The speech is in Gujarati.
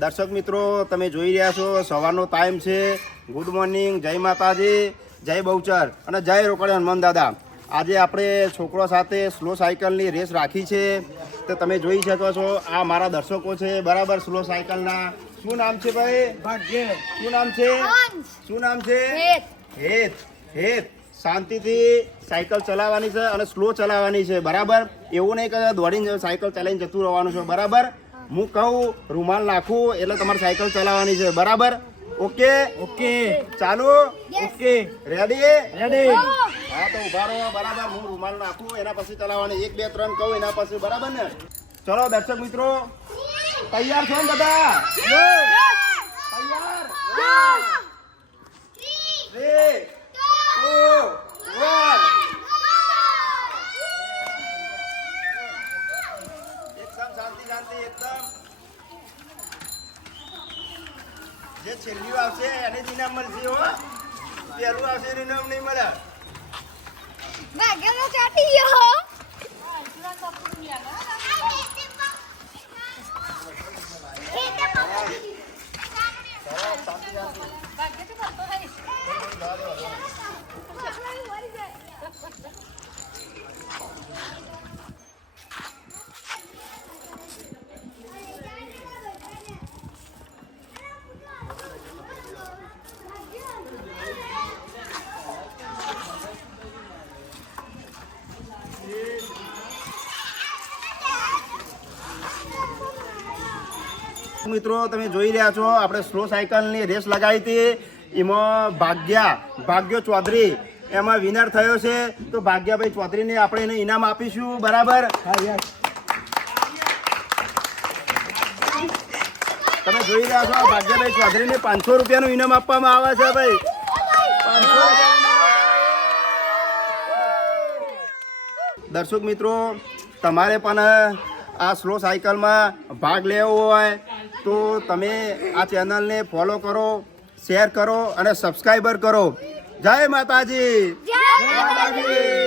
દર્શક મિત્રો તમે જોઈ રહ્યા છો સવારનો ટાઈમ છે. ગુડ મોર્નિંગ, જય માતાજી, જય બહુચર અને જય રોકડે હનુમાન દાદા. આજે આપણે છોકરો સાથે સ્લો સાયકલની રેસ રાખી છે. તો તમે જોઈ શકો છો આ મારા દર્શકો છે બરાબર સ્લો સાયકલના. શું નામ છે ભાઈ? ભાગ્ય. શું નામ છે? શું નામ છે? હેત. હેત. શાંતિથી સાયકલ ચલાવવાની છે અને સ્લો ચલાવવાની છે બરાબર. એવું નહીં કે દોડીને સાયકલ ચલાવીને જતું રહેવાનું છે બરાબર. હું કહું રૂમાલ નાખું એટલે તમારે સાયકલ ચલાવવાની છે બરાબર. ઓકે ઓકે ચાલુ. Okay ready ready. હા તો ઉભા રહો બરાબર. હું રૂમાલ નાખું એના પછી ચલાવવાની. 1 2 3 કહું એના પછી બરાબર ને. ચલો દર્શક મિત્રો તૈયાર છો ને બધા? તૈયાર. 3 2 1 એકદમ શાંતિ શાંતિ એકદમ. જે છેલ્લી આવશે એને જ ઇનામ મળશે હો. પહેલું આવશે એને ઇનામ નહીં મળે. ભાગ્યનો ચાટી ગયો. મિત્રો તમે જોઈ રહ્યા છો આપણે સ્લો સાયકલની રેસ લગાવી હતી. એમાં ભાગ્ય ચૌધરી એમાં વિનર થયો છે. તો ભાગ્યભાઈ ચૌધરીને આપણે એને ઇનામ આપીશું બરાબર. તમે જોઈ રહ્યા છો ભાગ્યભાઈ ચૌધરીને 500 રૂપિયાનું ઇનામ આપવામાં આવે છે ભાઈ. 500. દર્શક મિત્રો તમારે પણ આ સ્લો સાયકલમાં ભાગ લેવો હોય તો તમે આ ચેનલને ફોલો કરો, શેર કરો અને સબસ્ક્રાઈબર કરો. જય માતાજી. જય માતાજી.